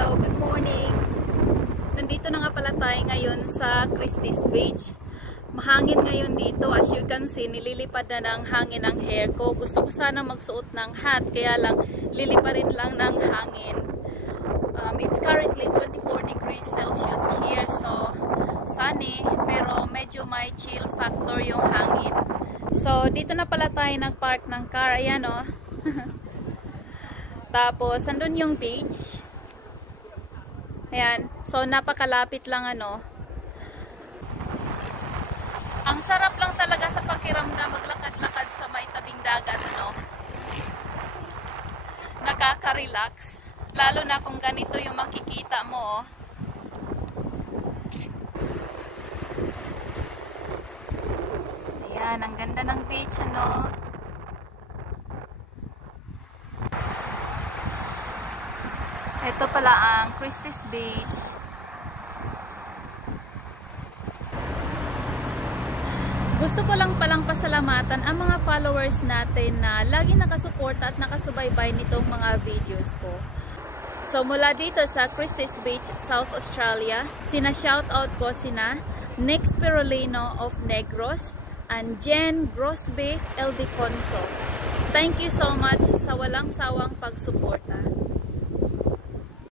Hello, good morning. Nandito na nga pala tayo ngayon sa Christie's Beach. Mahangin ngayon dito. As you can see, nililipad na ng hangin ang hair ko. Gusto ko sana magsuot ng hat, kaya lang liliparin lang ng hangin. It's currently 24 degrees Celsius here, so sunny, pero medyo may chill factor yung hangin. So, dito na pala tayo nag-park ng car. Ayan o. Tapos, andun yung beach. Ayan. So, napakalapit lang ano. Ang sarap lang talaga sa pakiramdam maglakad-lakad sa may tabing dagat, ano. Nakaka-relax. Lalo na kung ganito yung makikita mo, oh. Ayan, ang ganda ng beach, ano. Ito pala ang Christie's Beach. Gusto ko lang palang pasalamatan ang mga followers natin na lagi nakasuporta at nakasubaybay nitong mga videos ko. So mula dito sa Christie's Beach, South Australia, sina-shoutout ko sina Nick Spirolino of Negros and Jen Grosby Eldefonso. Thank you so much sa walang sawang pagsuporta.